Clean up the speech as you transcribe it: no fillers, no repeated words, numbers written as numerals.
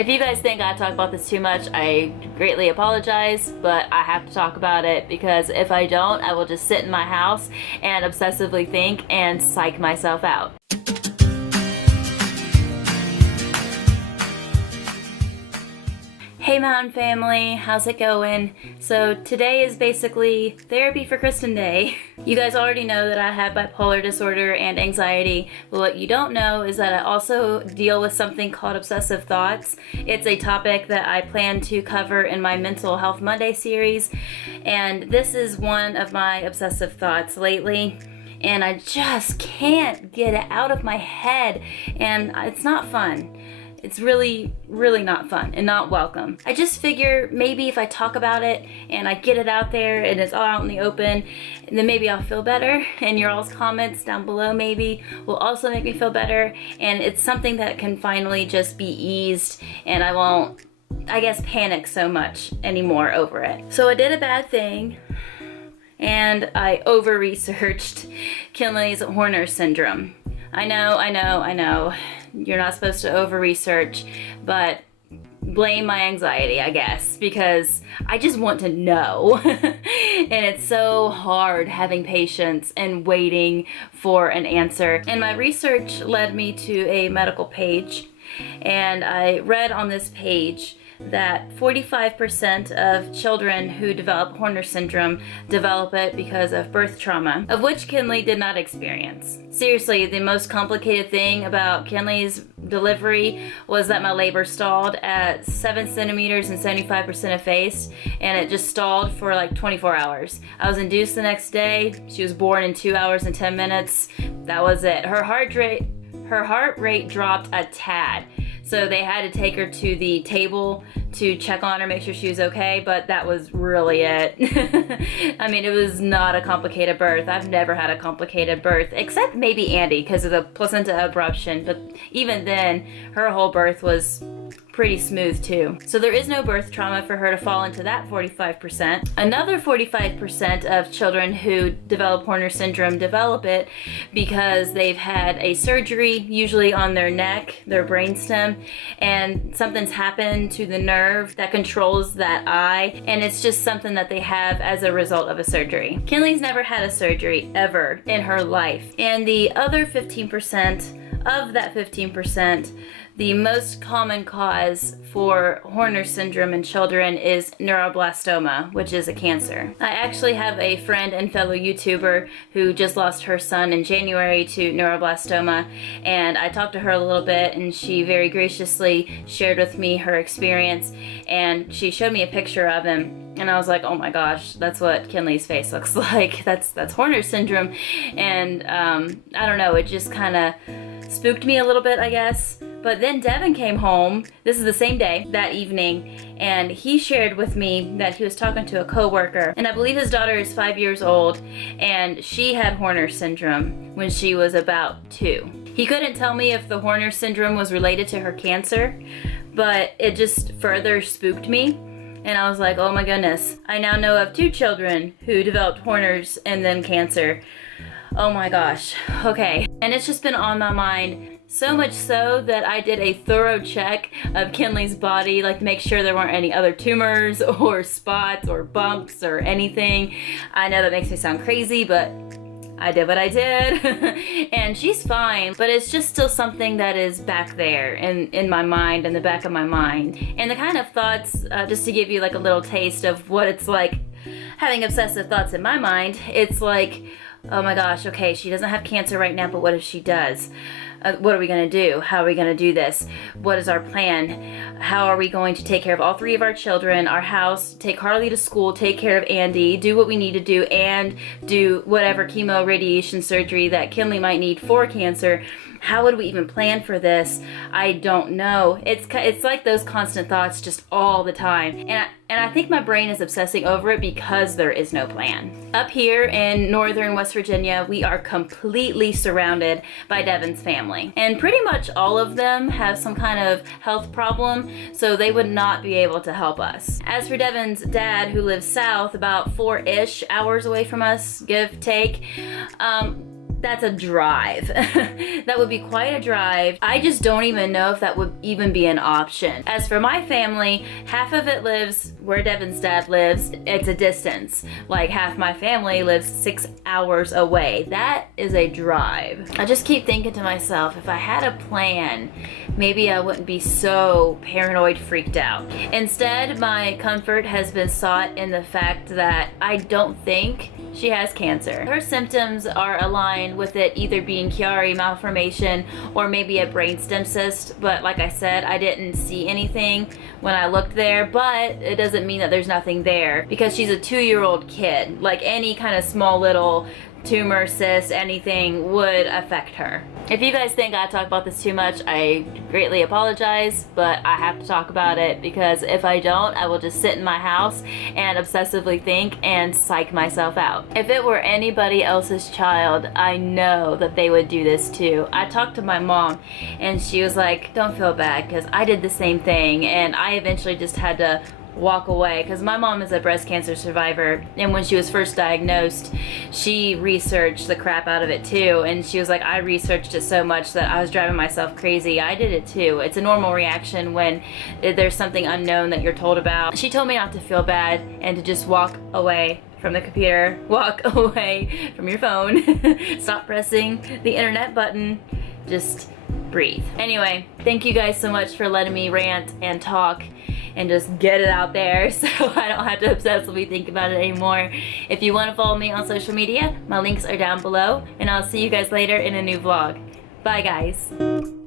If you guys think I talk about this too much, I greatly apologize, but I have to talk about it because if I don't, I will just sit in my house and obsessively think and psych myself out. Hey Mountain family, how's it going? So today is basically therapy for Kristen Day. You guys already know that I have bipolar disorder and anxiety, but what you don't know is that I also deal with something called obsessive thoughts. It's a topic that I plan to cover in my Mental Health Monday series, and this is one of my obsessive thoughts lately. And I just can't get it out of my head, and it's not fun. It's really not fun and not welcome. I just figure maybe if I talk about it and I get it out there and it's all out in the open, then maybe I'll feel better, and your all's comments down below maybe will also make me feel better, and it's something that can finally just be eased and I won't, I guess, panic so much anymore over it. So I did a bad thing and I over-researched Kinley's Horner syndrome. I know. You're not supposed to over-research, but blame my anxiety, I guess, because I just want to know. And it's so hard having patience and waiting for an answer. And my research led me to a medical page, and I read on this page that 45% of children who develop Horner syndrome develop it because of birth trauma, of which Kinley did not experience. Seriously, the most complicated thing about Kinley's delivery was that my labor stalled at 7 centimeters and 75% effaced, and it just stalled for like 24 hours. I was induced the next day. She was born in 2 hours and 10 minutes. That was it. Her heart rate dropped a tad. So they had to take her to the table to check on her, make sure she was okay, but that was really it. I mean, it was not a complicated birth. I've never had a complicated birth, except maybe Andy because of the placenta abruption, but even then, her whole birth was pretty smooth too. So there is no birth trauma for her to fall into that 45%. Another 45% of children who develop Horner syndrome develop it because they've had a surgery, usually on their neck, their brainstem, and something's happened to the nerve that controls that eye, and it's just something that they have as a result of a surgery. Kinley's never had a surgery ever in her life. And the other 15%, of that 15%, the most common cause for Horner syndrome in children is neuroblastoma, which is a cancer. I actually have a friend and fellow YouTuber who just lost her son in January to neuroblastoma, and I talked to her a little bit, and she very graciously shared with me her experience, and she showed me a picture of him, and I was like, oh my gosh, that's what Kinley's face looks like. That's Horner syndrome. And I don't know, it just kind of spooked me a little bit, I guess. But then Devin came home, this is the same day, that evening, and he shared with me that he was talking to a coworker, and I believe his daughter is 5 years old, and she had Horner syndrome when she was about 2. He couldn't tell me if the Horner syndrome was related to her cancer, but it just further spooked me. And I was like, oh my goodness, I now know of 2 children who developed Horner's and then cancer. Oh my gosh, okay. And it's just been on my mind, so much so that I did a thorough check of Kinley's body, like to make sure there weren't any other tumors or spots or bumps or anything. I know that makes me sound crazy, but I did what I did. And she's fine, but it's just still something that is back there in my mind, in the back of my mind. And the kind of thoughts, just to give you like a little taste of what it's like having obsessive thoughts in my mind, it's like, oh my gosh, okay, she doesn't have cancer right now, but what if she does? What are we going to do? How are we going to do this? What is our plan? How are we going to take care of all 3 of our children, our house, take Harley to school, take care of Andy, do what we need to do, and do whatever chemo, radiation, surgery that Kinley might need for cancer? How would we even plan for this? I don't know. It's like those constant thoughts just all the time. And I think my brain is obsessing over it because there is no plan. Up here in northern West Virginia, we are completely surrounded by Devin's family. And pretty much all of them have some kind of health problem, so they would not be able to help us. As for Devin's dad, who lives south, about 4-ish hours away from us, give, take, that's a drive. That would be quite a drive. I just don't even know if that would even be an option. As for my family, half of it lives where Devin's dad lives. It's a distance. Like half my family lives 6 hours away. That is a drive. I just keep thinking to myself, if I had a plan, maybe I wouldn't be so paranoid freaked out. Instead, my comfort has been sought in the fact that I don't think she has cancer. Her symptoms are aligned with it either being Chiari malformation or maybe a brainstem cyst, but like I said, I didn't see anything when I looked there, but it doesn't mean that there's nothing there because she's a 2-year-old kid. Like any kind of small little tumor, cyst, anything would affect her. If you guys think I talk about this too much, I greatly apologize, but I have to talk about it because if I don't, I will just sit in my house and obsessively think and psych myself out. If it were anybody else's child, I know that they would do this too. I talked to my mom and she was like, don't feel bad because I did the same thing, and I eventually just had to walk away because my mom is a breast cancer survivor, and when she was first diagnosed she researched the crap out of it too, and she was like, I researched it so much that I was driving myself crazy. I did it too. It's a normal reaction when there's something unknown that you're told about. She told me not to feel bad and to just walk away from the computer, walk away from your phone, stop pressing the internet button, just breathe. Anyway, thank you guys so much for letting me rant and talk and just get it out there so I don't have to obsessively think about it anymore. If you want to follow me on social media, my links are down below, and I'll see you guys later in a new vlog. Bye guys.